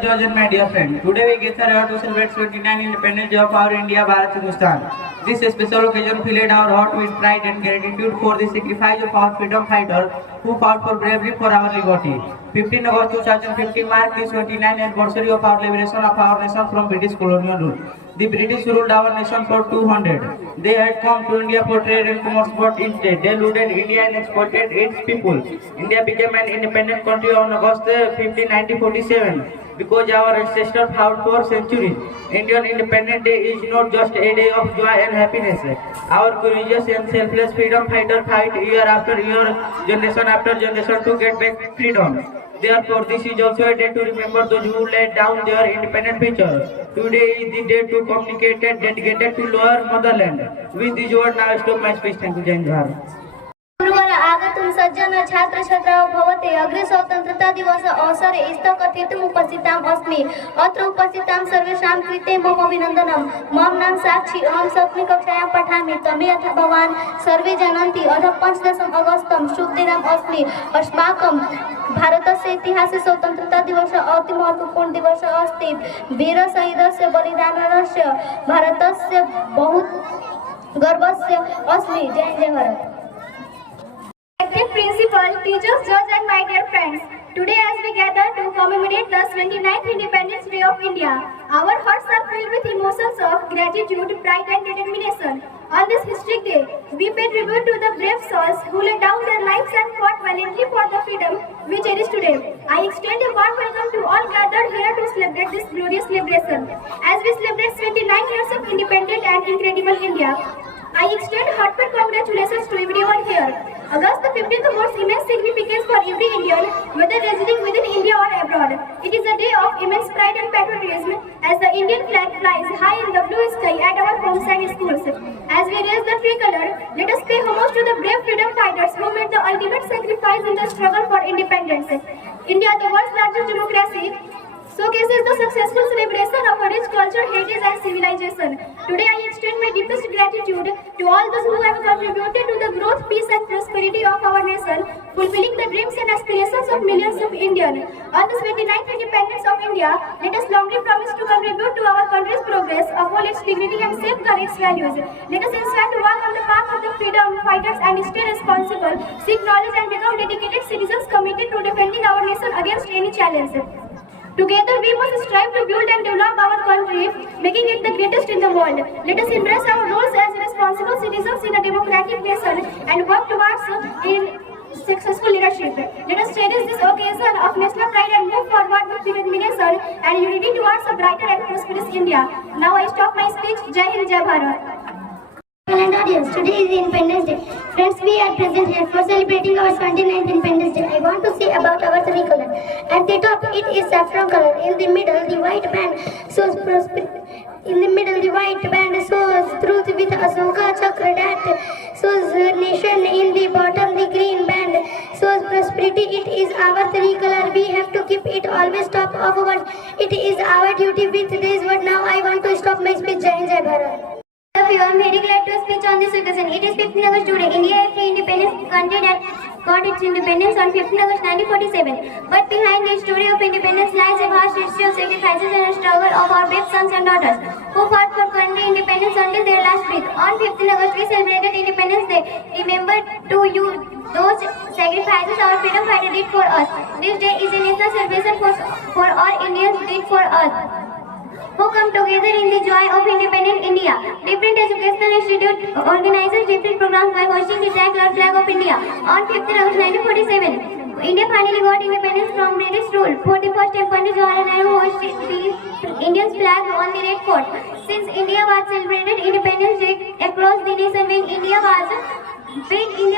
George and my dear friend, today we gather here to celebrate 29 independence day of our India, Bharat, Hindustan. This special occasion filled our heart with pride and gratitude for the sacrifice of our freedom fighters who fought for bravely for our liberty. 15 August 2015 marked the 29th anniversary of our liberation of our nation from British colonial rule. The British ruled our nation for 200. They had come to India for trade and commerce, but instead they looted India and exploited its people. India became an independent country on August 15, 1947. Because our ancestors fought for centuries. Indian Independence Day is not just a day of joy and happiness. Our courageous and selfless freedom fighters fight year after year, generation after generation to get back freedom. Therefore, this is also a day to remember those who laid down their independent future. Today is the day to communicate dedicated to lower motherland. With this word, now I stop my speech. Thank you, Jai Hind. आगतुं सज्जन छात्र छात्राः भवते अग्रे स्वतन्त्रता दिवस अवसरे स्तकथितुम् उपस्थिताम् अस्मि। अत्र उपस्थितां सर्वेषां कृते मम अभिनन्दनम्। मम नाम साक्षी, अहं सप्तमी कक्षायां पठामि। तमे यथा भवान् सर्वे जानन्ति अद्य 15 अगस्तं शुभदिनम् अस्मि। अस्माकं भारतस्य इतिहासे स्वतन्त्रता दिवस अति महत्वपूर्ण दिवस अस्ति। वीरशहीदस्य बलिदानस्य भारतस्य बहुत गर्वस्य अस्मि। जय जय Bharat. Principal, teachers, judge and my dear friends, today as we gather to commemorate the 29th Independence Day of India, our hearts are filled with emotions of gratitude, pride and determination. On this historic day, we pay tribute to the brave souls who laid down their lives and fought valiantly for the freedom we cherish today. I extend a warm welcome to all gathered here to celebrate this glorious celebration. As we celebrate 29 years of independent and incredible India, I extend heartfelt congratulations to everyone here. August the 15th holds immense significance for every Indian, whether residing within India or abroad. It is a day of immense pride and patriotism as the Indian flag flies high in the blue sky at our homes and schools. As we raise the tricolor, let us pay homage to the brave freedom fighters who made the ultimate sacrifice in the struggle for independence. India, the world's largest democracy, showcases the successful celebration of a rich culture, heritage and civilization. Today I extend my deepest gratitude to all those who have contributed to the growth, peace and prosperity of our nation, fulfilling the dreams and aspirations of millions of Indians. On the 29th Independence of India, let us loudly promise to contribute to our country's progress, uphold its dignity and safeguard its values. Let us inspire to walk on the path of the freedom fighters and stay responsible, seek knowledge and become dedicated citizens committed to defending our nation against any challenge. Together we must strive to build and develop our country, making it the greatest in the world. Let us embrace our roles as responsible citizens in a democratic nation and work towards in successful leadership. Let us cherish this occasion of national pride and move forward with determination and unity towards a brighter and prosperous India. Now I stop my speech. Jai Hind, Jai Bharat. And audience, today is Independence Day. Friends, we are present here for celebrating our 29th Independence Day. I want to say about our tricolor. At the top, it is saffron color. In the middle, the white band shows prosperity. In the middle, the white band shows truth with Ashoka Chakra that shows nation. In the bottom, the green band shows prosperity. It is our tricolor. We have to keep it always top of our. It is our duty with this word. Now I want to stop my speech. Jai Hind, Jai Bharat. I am very glad to speak on this occasion. It is 15 August today. India is free independence country that got its independence on 15 August 1947. But behind the story of independence lies a vast history of sacrifices and struggle of our brave sons and daughters who fought for country independence until their last breath. On 15 August we celebrated Independence Day. Remember to you those sacrifices our freedom fighters did for us. This day is a national celebration for all Indians did for us, who come together in the joy of independent India. Different educational institutes organizes different programs by hosting the tricolor flag of India. On 15 August 1947, India finally got independence from British rule. For the first time, Pandit Jawaharlal Nehru hosted the Indian flag on the Red Fort. Since India was celebrated Independence Day across the nation, when India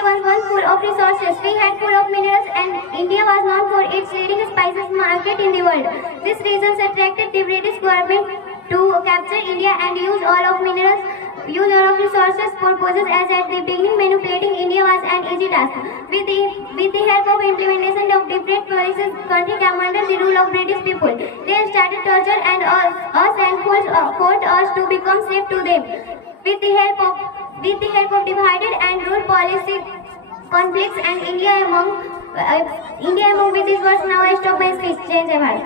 was one full of resources. We had full of minerals and India was known for its leading spices market in the world. This reasons attracted the British government to capture India and use all of resources purposes, as at the beginning manipulating India was an easy task. With the help of implementation of different policies, country came under the rule of British people. They started torture and us and forced us to become slave to them. With the help of divided and rule policy conflicts and India among with these words, now I stop my speech. Jai Hind, Jai Bharat.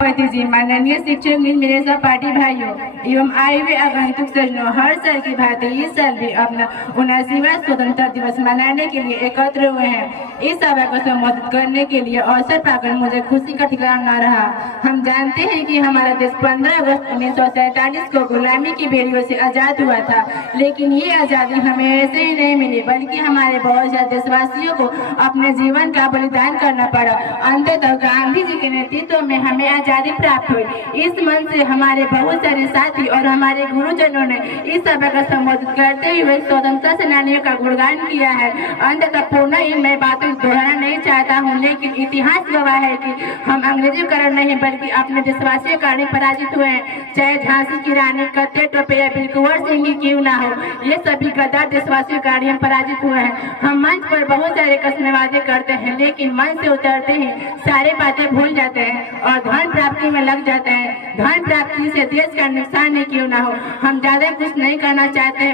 My सभापति जी, माननीय शिक्षक मित्र, मेरे सहपाठी भाइयों एवं आए हुए आगंतुक सज्जनों, हर साल की भांति इस साल भी अपना 79वां स्वतंत्रता दिवस मनाने के लिए एकत्र हुए हैं। इस सभा को संबोधित करने के लिए अवसर पाकर मुझे खुशी का ठिकाना न रहा। हम जानते हैं कि हमारा देश 15 अगस्त 1947 को गुलामी की बेड़ियों से आजाद हुआ था, लेकिन ये आजादी हमें ऐसे ही नहीं मिली, बल्कि हमारे बहुत सारे देशवासियों को अपने जीवन का बलिदान करना पड़ा। अंततः गांधी जी के नेतृत्व में हमें आजादी प्राप्त हुई। इस मन से हमारे बहुत सारे साथी और हमारे गुरुजनों ने इस सभा का संबोधित करते हुए स्वतंत्रता सेनानियों का गुणगान किया है। अंततः पुनः ही मैं बातों को दोहराना नहीं चाहता हूँ, लेकिन इतिहास गवाह है कि हम अंग्रेजीकरण नहीं बल्कि अपने देशवासियों कारण पराजित हुए हैं। चाहे झांसी की रानी, कत्ते टोपे या फिर कुंवर सिंह ही क्यों ना हो, ये सभी गद्दार देशवासियों कारण हम पराजित हुए हैं। हम मंच पर बहुत सारे कसमें वादे करते हैं, लेकिन मंच से उतरते ही सारे बातें भूल जाते हैं और धन प्राप्ति में लग जाते हैं। धन प्राप्ति से देश का नुकसान ही क्यों ना हो। हम ज्यादा कुछ नहीं करना चाहते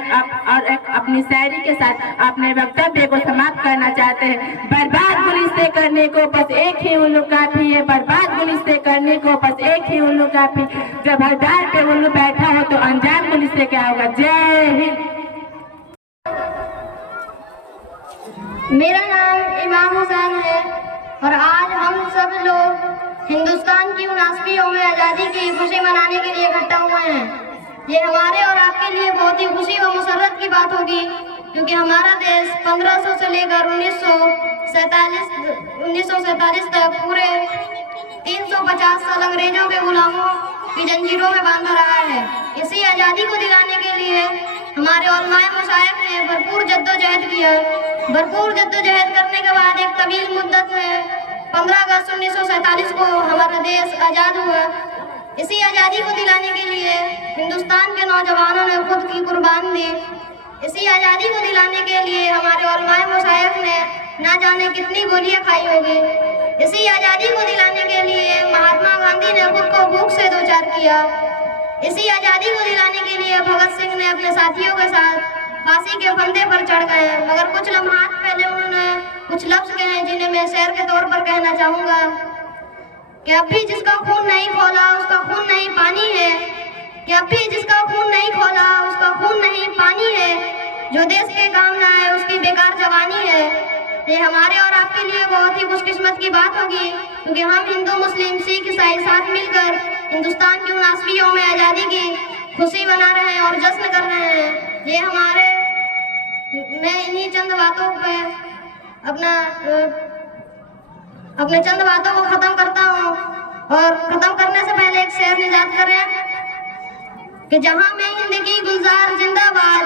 और अपनी शायरी के साथ अपने वक्तव्य को समाप्त करना चाहते हैं। बर्बाद गुलिस्ते करने को बस एक ही उल्लू काफी है, बर्बाद गुलिस्ते करने को बस एक ही उल्लू काफी। जब हरदार पे उल्लू बैठा हो तो अंजाम गुलिस्ते क्या होगा। जय हिंद। मेरा नाम इमाम हुसैन है और आज हम सब लोग हिंदुस्तान की 79वीं यौम आज़ादी की खुशी मनाने के लिए इकट्ठा हुए हैं। ये हमारे और आपके लिए बहुत ही खुशी व मुसर्रत की बात होगी, क्योंकि हमारा देश 1500 से लेकर 1947 तक पूरे 350 साल अंग्रेजों के गुलामों की जंजीरों में बांधा रहा है। इसी आज़ादी को दिलाने के लिए हमारे उलमाए मशाइख ने भरपूर जद्दोजहद किया। भरपूर जद्दोजहद करने के बाद एक तवील मुद्दत में 15 अगस्त 1947 को हमारा देश आज़ाद हुआ। इसी आज़ादी को दिलाने के लिए हिंदुस्तान के नौजवानों ने खुद की कुर्बान दी। इसी आज़ादी को दिलाने के लिए हमारे उलमाए मशाइख ने ना जाने कितनी गोलियां खाई होगी। इसी आज़ादी को दिलाने के लिए महात्मा गांधी ने खुद को भूख से दो चार किया। इसी आज़ादी को दिलाने के लिए भगत सिंह ने अपने साथियों के साथ फांसी के फंदे पर चढ़ गए। मगर कुछ लम्हात पहले उन्होंने कुछ लफ्ज़ कहे जिन्हें मैं शेर के तौर पर कहना चाहूँगा कि अब भी जिसका खून नहीं खोला उसका खून नहीं पानी है, कि अब भी जिसका खून नहीं खोला उसका खून नहीं पानी है, जो देश के काम ना आए उसकी बेकार जवानी है। ये हमारे और आपके लिए बहुत ही खुशकिस्मत की बात होगी, क्योंकि हम हिंदू मुस्लिम सिख ईसाई साथ मिलकर हिंदुस्तान की 79वीं यौम आज़ादी की खुशी मना रहे हैं और जश्न कर रहे हैं। ये हमारे मैं इन्हीं चंद बातों पे अपने चंद बातों को ख़त्म करता हूँ और ख़त्म करने से पहले एक शेर निजात करें कि जहाँ में हिंद की गुलजार जिंदाबाद,